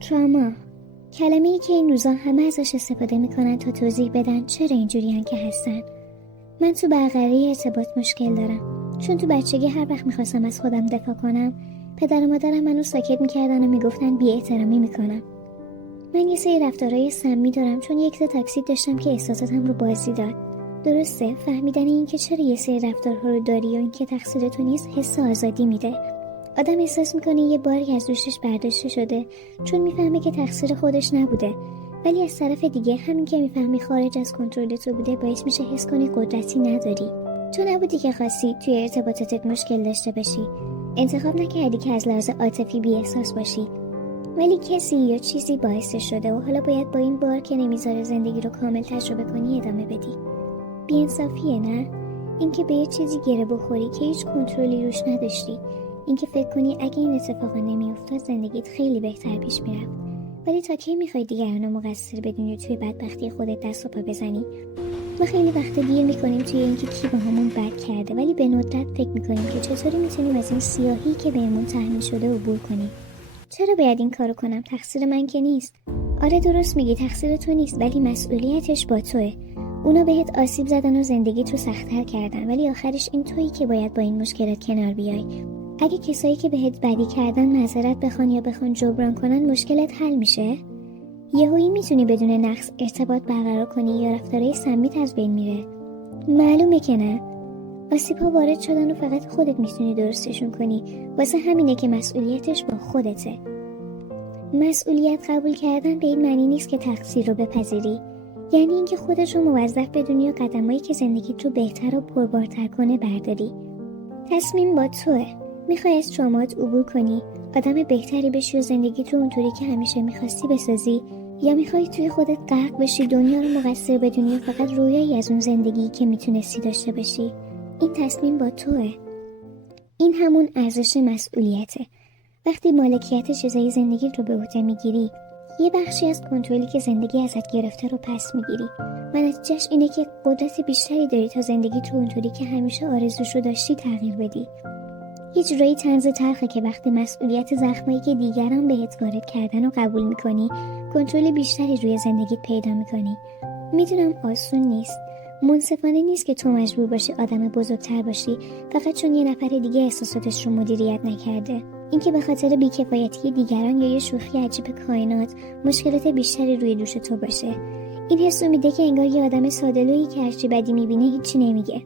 تراما، کلمه‌ای که این روزا همه ازش استفاده میکنن تا توضیح بدن چرا اینجوریان که هستن. من تو برقراری ارتباط مشکل دارم، چون تو بچگی هر وقت میخواستم از خودم دفاع کنم، پدر و مادرم منو ساکت میکردن و میگفتن بی احترامی میکنم. من یه سری رفتارهای سمی دارم، چون یک تاکسی داشتم که احساساتم رو بازی داد. درسته، فهمیدن این که چرا یه سری رفتارها رو داری و این که تقصیر تو نیست حس آزادی میده. آدم احساس میکنه یه باری از دوشش برداشته شده، چون میفهمه که تقصیر خودش نبوده. ولی از طرف دیگه همین که میفهمی خارج از کنترل تو بوده باعث میشه حس کنی قدرتی نداری. تو نبودی که خواستی توی ارتباطاتت مشکل داشته باشی. انتخاب نکردی که از لحاظ عاطفی بی احساس باشی. ولی کسی یا چیزی باعث شده و حالا باید با این بار که نمیذاره زندگی رو کامل تجربه کنی ادامه بدی. بی‌انصافیه نه؟ اینکه به یه چیزی گره بخوری که هیچ کنترلی روش نداشتی. اینکه فکر کنی اگه این اتفاقا نمیافتاد زندگیت خیلی بهتر پیش میرفت. ولی تا کی میخوای دیگران رو مقصر بدونی و توی بدبختی خودت دست و پا بزنی؟ ما خیلی وقت گیر میکنیم توی اینکه کی با همون بد کرده، ولی به ندرت فکر میکنیم که چطوری میتونیم از این سیاهی که بهمون تحمیل شده عبور کنیم. چرا باید این کارو کنم؟ تقصیر من که نیست. آره درست میگی، تقصیر تو نیست، ولی مسئولیتش با توئه. اونا بهت آسیب زدن و زندگی تو سخت‌تر کردن، ولی آخرش این تویی که باید با این مشکلات کنار بیای. اگه کسایی که بهت بدی کردن معذرت بخوان یا بخوان جبران کنن مشکلت حل میشه؟ یهویی میتونی بدون نقص ارتباط برقرار کنی یا رفتارهای سمیت از بین میره؟ معلومه که نه. آسیب‌ها وارد شدن و فقط خودت میتونی درستشون کنی. واسه همینه که مسئولیتش با خودته. مسئولیت قبول کردن به این معنی نیست که تقصیر رو بپذیری. یعنی اینکه خودت رو موظف بدونی و قدمایی که زندگیت رو بهتر و پربارتر کنه برداری. تصمیم با توئه. میخوای از ترومات عبور کنی، آدم بهتری بشی و زندگیت رو اونطوری که همیشه میخواستی بسازی، یا میخوای توی خودت غرق بشی، دنیا رو مقصر بدونی و فقط رویایی از اون زندگی که میتونستی داشته باشی؟ این تصمیم با توئه. این همون ارزش مسئولیته. وقتی مالکیت چیزای زندگی رو به عهده میگیری، یه بخشی از کنترلی که زندگی ازت گرفته رو پس میگیری و نتیجهش اینه که قدرت بیشتری داری تا زندگیت رو اونطوری که همیشه آرزوشو داشتی تغییر بدی. یه جورایی طنز تلخه که وقتی مسئولیت زخمایی که دیگران بهت وارد کردن رو قبول میکنی، کنترل بیشتری روی زندگیت پیدا میکنی. میدونم آسون نیست. منصفانه نیست که تو مجبور باشی آدم بزرگتر باشی فقط چون یه نفر دیگه احساساتش رو مدیریت نکرده. اینکه به خاطر بی‌کفایتی دیگران یا یه شوخی عجیب کائنات مشکلات بیشتری روی دوش تو باشه. این حس رو میده که انگار یه آدم ساده‌لویی که هرچی بدی میبینه هیچی نمیگه.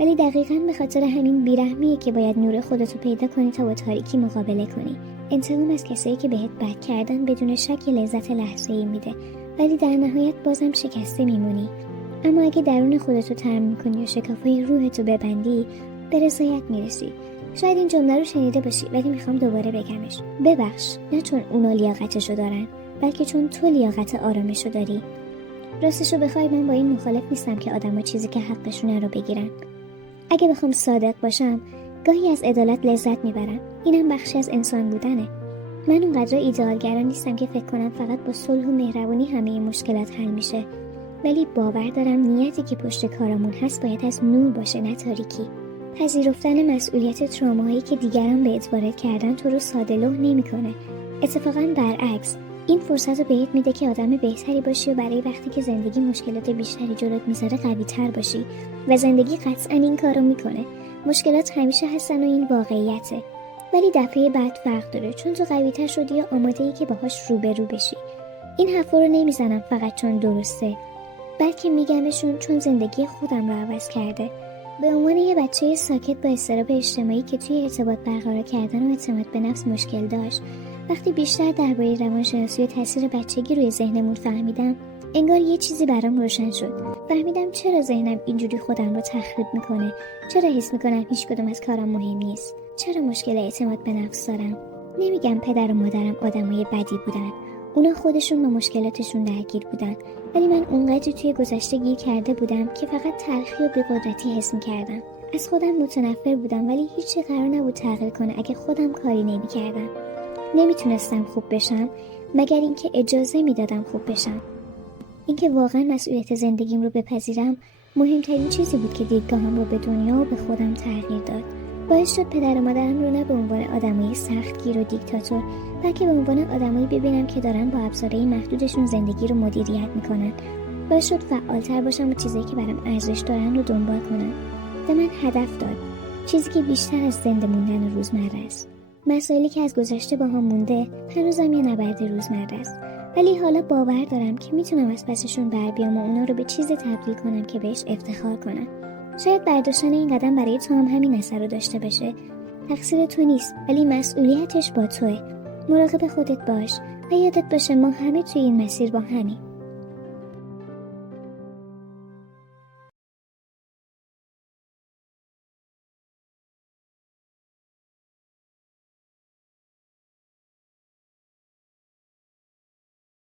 ولی دقیقاً به خاطر همین بیرحمیه که باید نور خودتو پیدا کنی تا با تاریکی مقابله کنی. انتقام از کسایی که بهت بد کردن بدون شک لذت لحظه‌ای میده، ولی در نهایت بازم شکسته میمونی. اما اگه درون خودتو ترمیم کنی و شکافای روحتو ببندی، به رضایت میرسی. شاید این جمله رو شنیده باشی، ولی میخوام دوباره بگمش. ببخش، نه چون اونا لیاقتشو دارن، بلکه چون تو لیاقت آرامشو داری. راستشو بخوای من با این مخالف نیستم که آدما چیزی که حقشونه رو بگیرن. اگه بخوام صادق باشم، گاهی از عدالت لذت میبرم. اینم بخشی از انسان بودنه. من اونقدر ایدئالگرا نیستم که فکر کنم فقط با صلح و مهربونی همه این مشکلات حل میشه. ولی باور دارم نیتی که پشت کارمون هست باید از نور باشه، نه تاریکی. پذیرفتن مسئولیت تروماهایی که دیگران بهت وارد کردن تو رو ساده‌لوح نمیکنه. اتفاقاً برعکس، این فرصت رو بهت میده که آدم بهتری باشی و برای وقتی که زندگی مشکلات بیشتری جلوت میذاره قوی‌تر باشی. و زندگی قطعاً این کارو میکنه. مشکلات همیشه هستن و این واقعیته. ولی دفعه بعد فرق داره، چون تو قوی‌تر شدی یا آماده‌ای که باهاش روبرو بشی. این حرفا رو نمیزنم فقط چون درسته، بلکه میگمشون چون زندگی خودم رو عوض کرده. به عنوان یه بچه ساکت با اضطراب اجتماعی که توی ارتباط برقرار کردن و اعتماد به نفس مشکل داشت، وقتی بیشتر درباره روانشناسی و تاثیر بچگی روی ذهنمون فهمیدم، انگار یه چیزی برام روشن شد. فهمیدم چرا ذهنم اینجوری خودم رو تخریب میکنه، چرا حس میکنم هیچ کدوم از کارم مهم نیست، چرا مشکل اعتماد به نفس دارم. نمیگم پدر و مادرم آدمای بدی بودن، اونا خودشون با مشکلاتشون درگیر بودن، ولی من اونقدر توی گذشته گیر کرده بودم که فقط تلخی و بی‌قدرتی حس می‌کردم. از خودم متنفر بودم، ولی هیچی قرار نبود تغییر کنه اگه خودم کاری نمی‌کردم. نمیتونستم خوب بشم مگر اینکه اجازه میدادم خوب بشم. اینکه واقعا مسئولیت زندگیم رو بپذیرم مهمترین چیزی بود که دیدگاهم رو به دنیا و به خودم تغییر داد. باعث شد پدر و مادرم رو نه به عنوان آدمای سختگیر و دیکتاتور، بلکه به عنوان آدمایی ببینم که دارن با ابزارهای محدودشون زندگی رو مدیریت میکنن. باعث شد فعالتر باشم و چیزایی که برام ارزش دارن رو دنبال کنم. به من هدف داد، چیزی که بیشتر از زنده موندن روزمره است. مسائلی که از گذشته با هم مونده هنوزم یه نبرد روزمره است، ولی حالا باور دارم که میتونم از پسشون بر بیام و اونا رو به چیزی تبدیل کنم که بهش افتخار کنم. شاید برداشتن این قدم برای تو هم همین اثر رو داشته باشه. تقصیر تو نیست، ولی مسئولیتش با توئه. مراقب خودت باش و یادت باشه ما همه توی این مسیر با همیم.